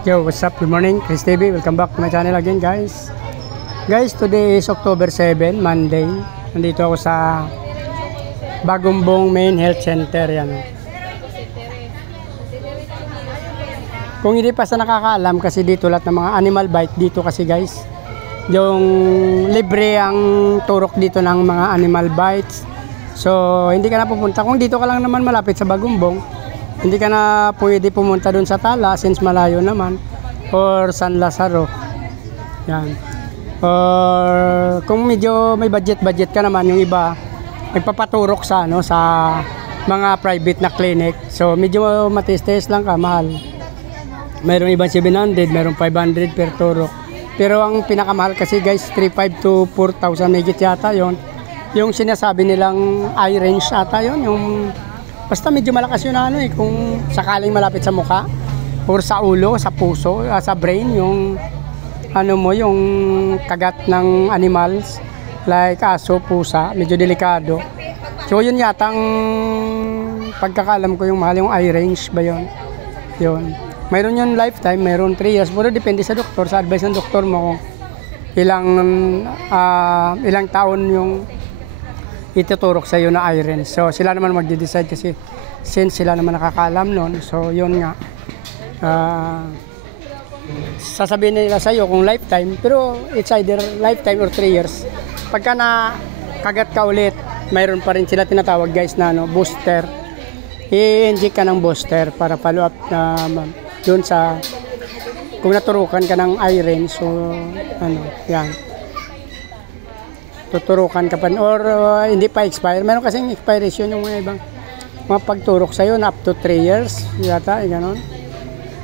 Yo, what's up? Good morning, Chris TV. Welcome back to my channel again, guys. Guys, today is October 7, Monday. Nandito ako sa Bagumbong Main Health Center. Yan. Kung hindi pa sa nakakaalam, kasi dito lahat ng mga animal bite dito kasi, guys. Yung libre ang turok dito ng mga animal bites. So, hindi ka na pupunta. Kung dito ka lang naman malapit sa Bagumbong, hindi ka na pwede pumunta doon sa Tala since malayo naman, or San Lazaro. Yan. Or kung medyo may budget ka naman, yung iba nagpapaturok sa sa mga private na clinic. So medyo matis-tis lang ka, mahal. Mayroong ibang 700, mayroong 500 per turok. Pero ang pinakamahal kasi, guys, 3,500 to 4,000 megit yata yon. Yung sinasabi nilang eye range ata yon, yung basta medyo malakas yun kung sakaling malapit sa mukha or sa ulo, sa puso, sa brain, yung yung kagat ng animals like aso, pusa, medyo delikado. So yun yata ang pagkakalam ko, yung mahal yung eye range ba yun? Yun. Mayroon yun lifetime, mayroon 3 years, pero depende sa doktor, sa advice ng doktor mo kung ilang taon yung ituturok sa iyo na eye range. So sila naman magde-decide kasi since sila naman nakakaalam nun. So yun nga, sasabihin nila sa iyo kung lifetime, pero it's either lifetime or 3 years. Pagka na kagat ka ulit, mayroon pa rin sila tinatawag, guys, na booster. I-inject ka ng booster para follow up na yun sa kung naturukan ka ng eye range. So yan, tuturukan ka pa or hindi pa expire. Meron kasing expiration yung mga ibang mga pagturok sa'yo na up to 3 years yata, gano'n.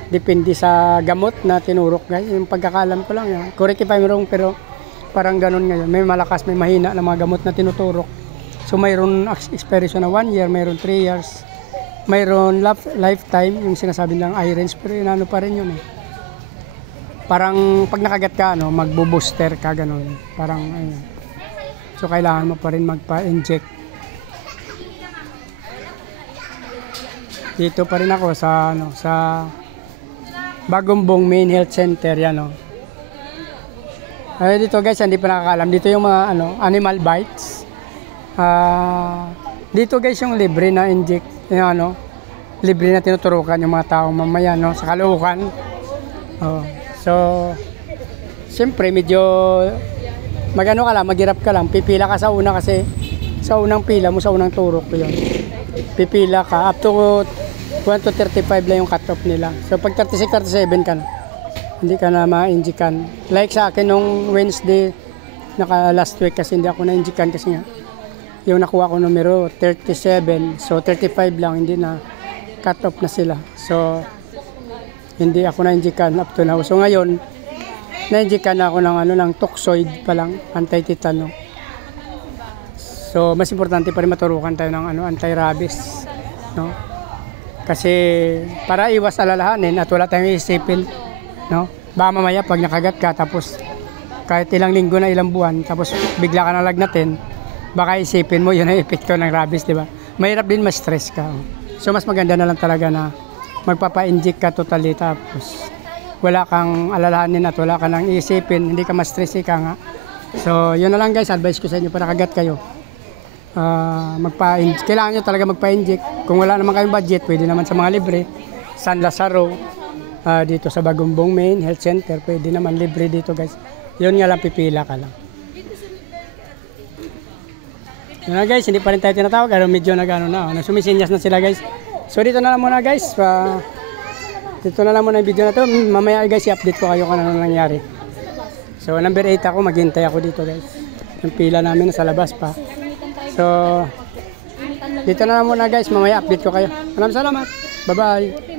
Depende sa gamot na tinurok, guys. Yung pagkakalam ko lang yan. Correct if I'm wrong, pero parang gano'n ngayon. May malakas, may mahina na mga gamot na tinuturok. So mayroon expiration na 1 year, mayroon 3 years, mayroon lifetime, yung sinasabi lang eye range, pero yun pa rin yun Parang pag nakagat ka, magbo-booster ka, gano'n. Parang ayun. So kailangan mo pa rin magpa-inject. Dito pa rin ako sa sa Bagumbong Main Health Center, yan Ay dito, guys, hindi pa nakakaalam. Dito yung mga animal bites. Dito, guys, yung libre na inject, yung libre na tinuturukan yung mga tao mamaya sa Caloocan. So siyempre medyo maghirap ka lang, pipila ka sa una kasi sa unang pila mo, sa unang turok yun. Pipila ka, up to 1 to 35 lang yung cut-off nila. So pag 36, 37 ka na, hindi ka na ma-injikan. Like sa akin nung Wednesday, last week, kasi hindi ako na-injikan kasi nga, yung nakuha ko numero 37, so 35 lang, hindi na cut-off na sila. So hindi ako na-injikan up to now. So ngayon, na-injikan ako ng toxoid pa lang, anti-tetano. So mas importante pa rin maturukan tayo ng anti-rabies, Kasi para iwas alalahanin at wala tayong isipin, Baka mamaya pag nakagat ka, tapos kahit ilang linggo na, ilang buwan, tapos bigla ka nalagnatin, baka isipin mo yun ang epekto ng rabies, di ba? Mahirap din, mas stress ka. So mas maganda na lang talaga na magpapa-inject ka totally, tapos wala kang alalahanin at wala ka nang isipin, hindi ka ma-stress ka nga. So yun na lang, guys, advice ko sa inyo para kagat kayo. Kailangan nyo talaga magpa-inject. Kung wala naman kayong budget, pwede naman sa mga libre. San Lazaro, dito sa Bagumbong Main Health Center, pwede naman libre dito, guys. Yun nga lang, pipila ka lang. Yun na, guys, hindi pa rin tayo tinatawag. Medyo sumisinyas na sila, guys. So dito na lang muna, guys. Dito na lang muna yung video na to. Mamaya, guys, i-update ko kayo kung ano nangyari. So number 8 ako, maghintay ako dito, guys. Yung pila namin nasa labas pa. So dito na lang muna, guys. Mamaya update ko kayo. Maraming salamat. Bye-bye.